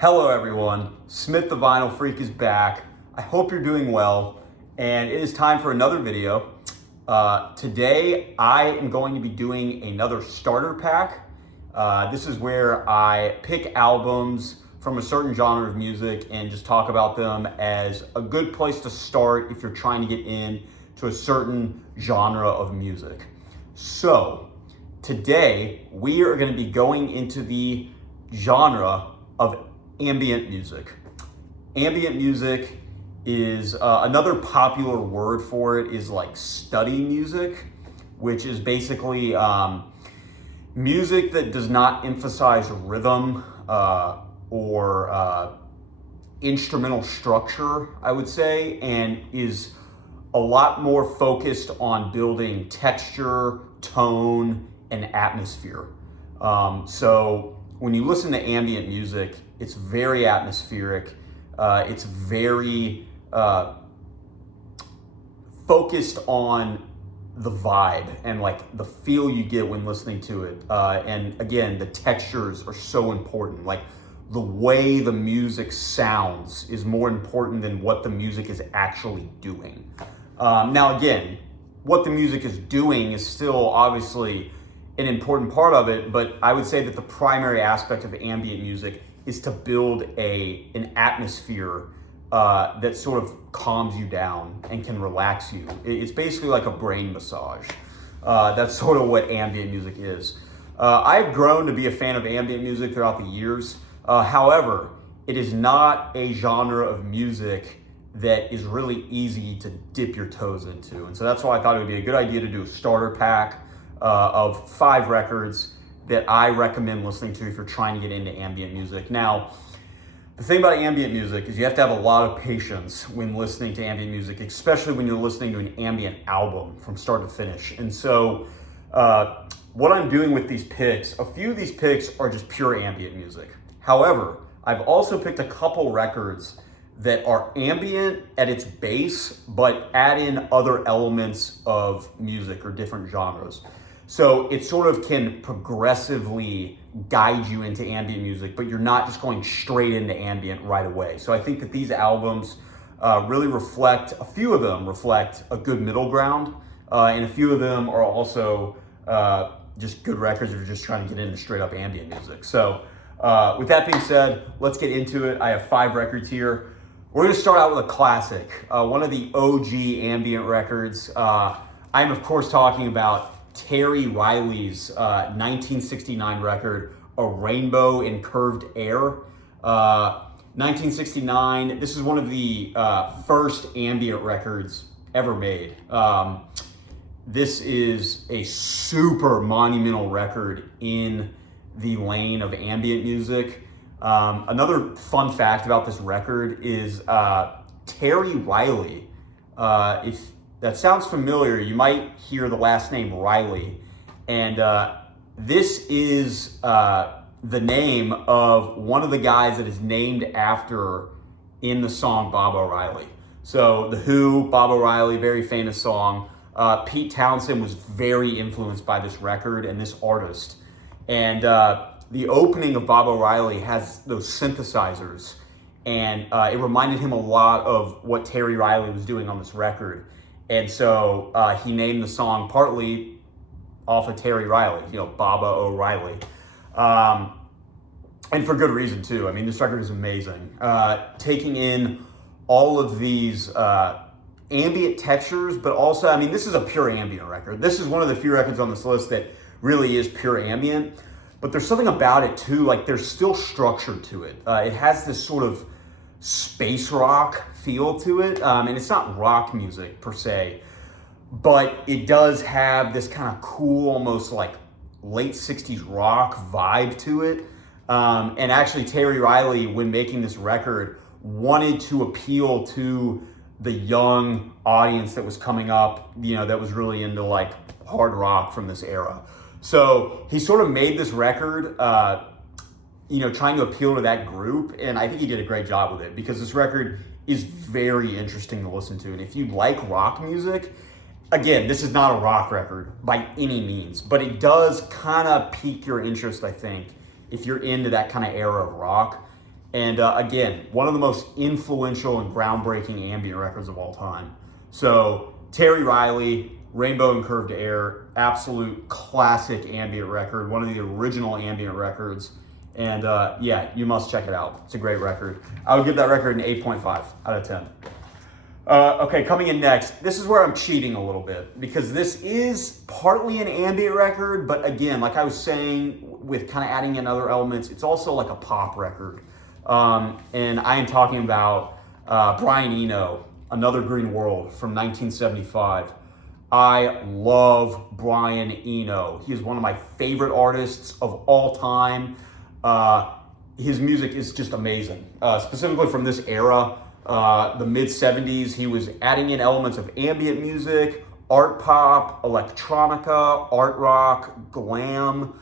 Hello everyone, Smith the Vinyl Freak is back. I hope you're doing well, and it is time for another video. Today I am going to be doing another starter pack. This is where I pick albums from a certain genre of music and just talk about them as a good place to start if you're trying to get into a certain genre of music. So today we are going to be going into the genre of ambient music. Ambient music is another popular word for it is like study music, which is basically music that does not emphasize rhythm or instrumental structure, I would say, and is a lot more focused on building texture, tone, and atmosphere. So when you listen to ambient music, it's very atmospheric. It's very focused on the vibe and like the feel you get when listening to it. And again, the textures are so important. Like the way the music sounds is more important than what the music is actually doing. Now again, what the music is doing is still obviously an important part of it, but I would say that the primary aspect of ambient music is to build an atmosphere that sort of calms you down and can relax you. It's basically like a brain massage. That's sort of what ambient music is. I've grown to be a fan of ambient music throughout the years. However, it is not a genre of music that is really easy to dip your toes into. And so that's why I thought it would be a good idea to do a starter pack of 5 records that I recommend listening to if you're trying to get into ambient music. Now, the thing about ambient music is you have to have a lot of patience when listening to ambient music, especially when you're listening to an ambient album from start to finish. And so what I'm doing with these picks, a few of these picks are just pure ambient music. However, I've also picked a couple records that are ambient at its base, but add in other elements of music or different genres. So it sort of can progressively guide you into ambient music, but you're not just going straight into ambient right away. So I think that these albums really reflect, a few of them reflect a good middle ground, and a few of them are also just good records if you're just trying to get into straight up ambient music. So with that being said, let's get into it. I have 5 records here. We're gonna start out with a classic, one of the OG ambient records. I'm of course talking about Terry Riley's 1969 record, A Rainbow in Curved Air. 1969, this is one of the first ambient records ever made. This is a super monumental record in the lane of ambient music. Another fun fact about this record is Terry Riley, if that sounds familiar, you might hear the last name Riley. And this is the name of one of the guys that is named after in the song Bob O'Reilly. So The Who, Bob O'Reilly, very famous song. Pete Townsend was very influenced by this record and this artist. And the opening of Bob O'Reilly has those synthesizers. And it reminded him a lot of what Terry Riley was doing on this record. And so he named the song partly off of Terry Riley, Baba O'Reilly. And for good reason too. I mean, this record is amazing. Taking in all of these ambient textures, but also, I mean, this is a pure ambient record. This is one of the few records on this list that really is pure ambient. But there's something about it too, like there's still structure to it. It has this sort of space rock feel to it. And it's not rock music per se, but it does have this kind of cool, almost like late 60s rock vibe to it. And actually Terry Riley, when making this record, wanted to appeal to the young audience that was coming up, that was really into like hard rock from this era. So he sort of made this record, trying to appeal to that group. And I think he did a great job with it because this record is very interesting to listen to. And if you like rock music, again, this is not a rock record by any means, but it does kind of pique your interest, I think, if you're into that kind of era of rock. And again, one of the most influential and groundbreaking ambient records of all time. So Terry Riley, Rainbow and Curved Air, absolute classic ambient record, one of the original ambient records. And yeah, you must check it out. It's a great record. I would give that record an 8.5 out of 10. Okay, coming in next, this is where I'm cheating a little bit because this is partly an ambient record, but again, like I was saying, with kind of adding in other elements, it's also like a pop record. And I am talking about Brian Eno, Another Green World from 1975. I love Brian Eno. He is one of my favorite artists of all time. His music is just amazing, specifically from this era. The mid-70s, he was adding in elements of ambient music, art pop, electronica, art rock, glam,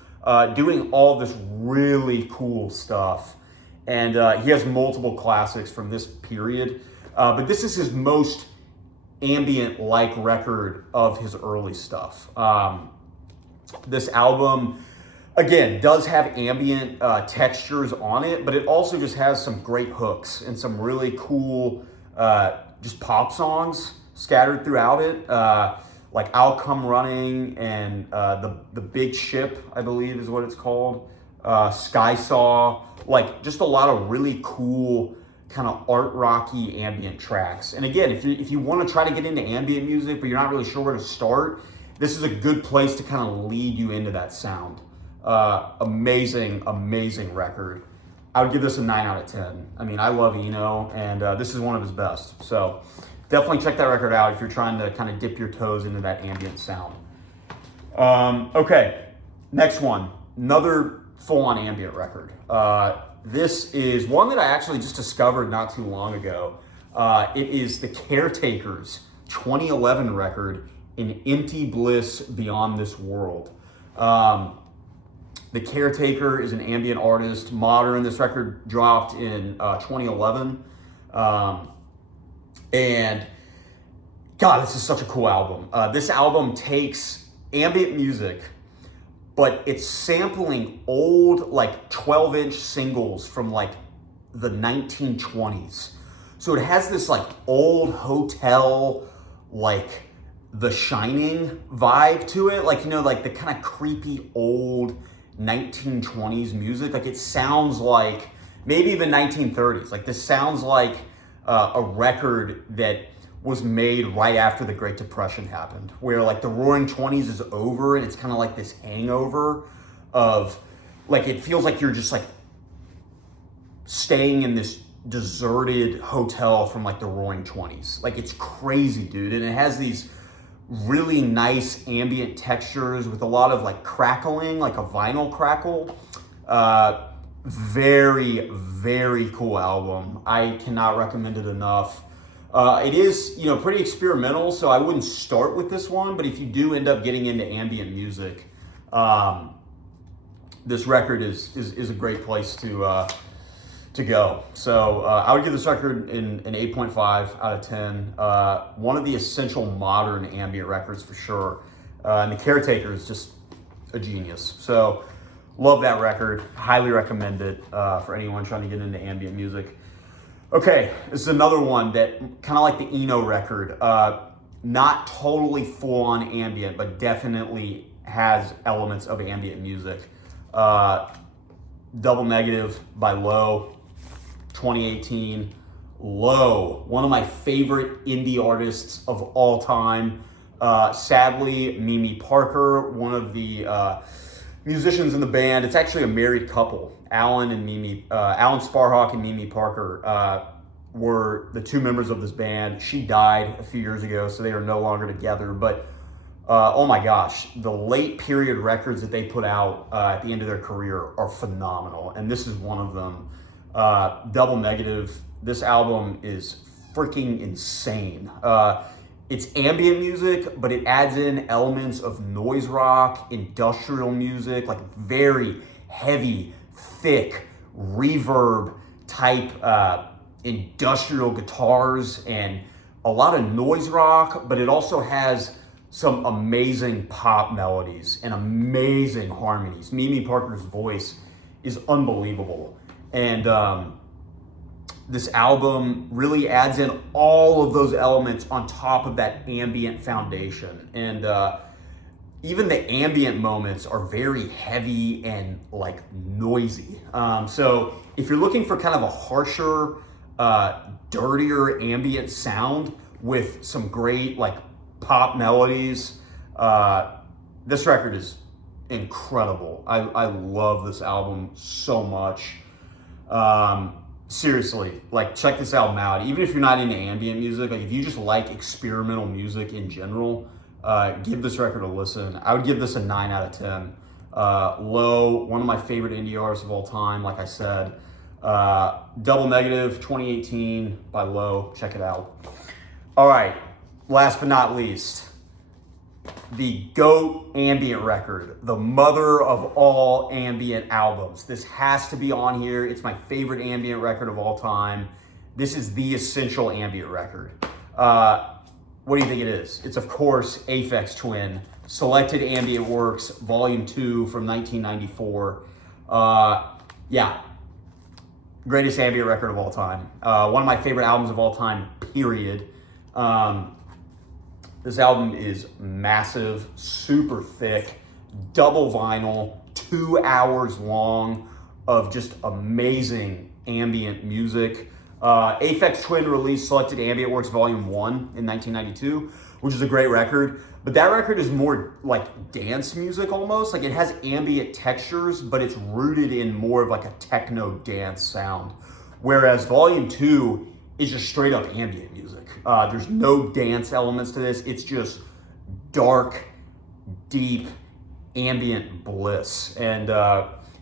doing all this really cool stuff. And he has multiple classics from this period. But this is his most ambient-like record of his early stuff. This album, again, does have ambient textures on it, but it also just has some great hooks and some really cool just pop songs scattered throughout it. Like I'll Come Running and the Big Ship, I believe is what it's called. Sky Saw, like just a lot of really cool kind of art rocky ambient tracks. And again, if you want to try to get into ambient music, but you're not really sure where to start, this is a good place to kind of lead you into that sound. Amazing record. I would give this a 9 out of 10. I mean, I love Eno, and this is one of his best. So definitely check that record out if you're trying to kind of dip your toes into that ambient sound. Okay, next one. Another full-on ambient record. This is one that I actually just discovered not too long ago. It is the Caretakers' 2011 record, An Empty Bliss Beyond This World. The Caretaker is an ambient artist, modern. This record dropped in 2011. And God, this is such a cool album. This album takes ambient music, but it's sampling old, like 12-inch singles from like the 1920s. So it has this like old hotel, like The Shining vibe to it. Like, you know, like the kind of creepy old 1920s music. Like it sounds like maybe even 1930s. Like this sounds like a record that was made right after the Great Depression happened, where like the Roaring '20s is over and it's kind of like this hangover of like, it feels like you're just like staying in this deserted hotel from like the Roaring '20s. Like it's crazy, dude. And it has these really nice ambient textures with a lot of like crackling, like a vinyl crackle. Very cool album. I cannot recommend it enough. It is, you know, pretty experimental, so I wouldn't start with this one, but if you do end up getting into ambient music, this record is a great place to go. So I would give this record an 8.5 out of 10. One of the essential modern ambient records for sure. And The Caretaker is just a genius. So love that record. Highly recommend it for anyone trying to get into ambient music. Okay, this is another one that kind of like the Eno record. Not totally full-on ambient, but definitely has elements of ambient music. Double Negative by Low, 2018. Low, one of my favorite indie artists of all time. Sadly, Mimi Parker, one of the musicians in the band. It's actually a married couple. Alan Sparhawk and Mimi Parker were the two members of this band. She died a few years ago, so they are no longer together. But oh my gosh, the late period records that they put out at the end of their career are phenomenal, and this is one of them. Double Negative. This album is freaking insane. It's ambient music, but it adds in elements of noise rock, industrial music, like very heavy, thick, reverb type industrial guitars and a lot of noise rock, but it also has some amazing pop melodies and amazing harmonies. Mimi Parker's voice is unbelievable. And this album really adds in all of those elements on top of that ambient foundation. And even the ambient moments are very heavy and like noisy. So if you're looking for kind of a harsher, dirtier ambient sound with some great like pop melodies, this record is incredible. I love this album so much. Seriously, like check this album out. Even if you're not into ambient music, like if you just like experimental music in general, give this record a listen. I would give this a 9 out of 10. Low, one of my favorite indie artists of all time, like I said. Double Negative 2018 by Low. Check it out. All right, last but not least, the GOAT ambient record, the mother of all ambient albums. This has to be on here. It's my favorite ambient record of all time. This is the essential ambient record. What do you think it is? It's, of course, Aphex Twin, Selected Ambient Works, Volume 2 from 1994. Yeah, greatest ambient record of all time. One of my favorite albums of all time, period. This album is massive, super thick, double vinyl, 2 hours long of just amazing ambient music. Aphex Twin released Selected Ambient Works Volume 1 in 1992, which is a great record. But that record is more like dance music almost. Like it has ambient textures, but it's rooted in more of like a techno dance sound. Whereas Volume 2 is just straight up ambient music. There's no dance elements to this. It's just dark, deep, ambient bliss. And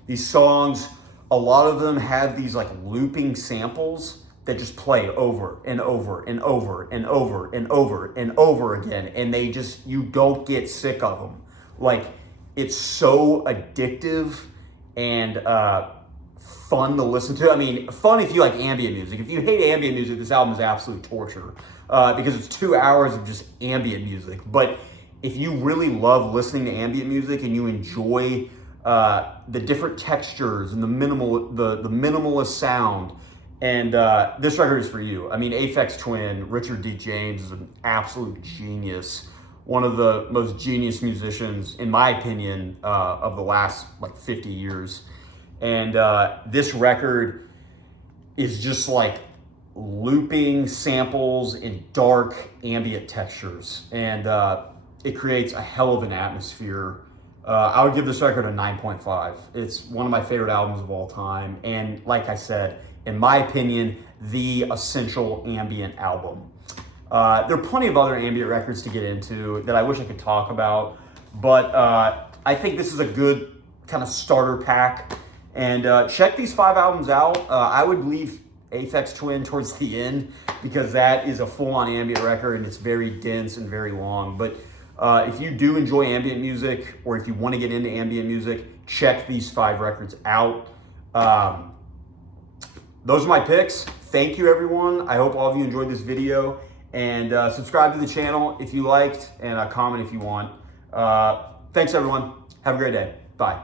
these songs, a lot of them have these like looping samples that just play over and over and over and over and over and over again. And they just, you don't get sick of them. Like it's so addictive and fun to listen to. I mean, fun if you like ambient music. If you hate ambient music, this album is absolute torture because it's 2 hours of just ambient music. But if you really love listening to ambient music and you enjoy the different textures and the minimalist sound, and this record is for you. I mean, Aphex Twin, Richard D. James is an absolute genius. One of the most genius musicians, in my opinion, of the last like 50 years. And this record is just like looping samples in dark ambient textures. And it creates a hell of an atmosphere. I would give this record a 9.5. It's one of my favorite albums of all time. And like I said, in my opinion, the essential ambient album. There are plenty of other ambient records to get into that I wish I could talk about. But I think this is a good kind of starter pack. And check these 5 albums out. I would leave Aphex Twin towards the end because that is a full-on ambient record and it's very dense and very long. But if you do enjoy ambient music or if you want to get into ambient music, check these 5 records out. Those are my picks. Thank you, everyone. I hope all of you enjoyed this video. And subscribe to the channel if you liked and comment if you want. Thanks, everyone. Have a great day. Bye.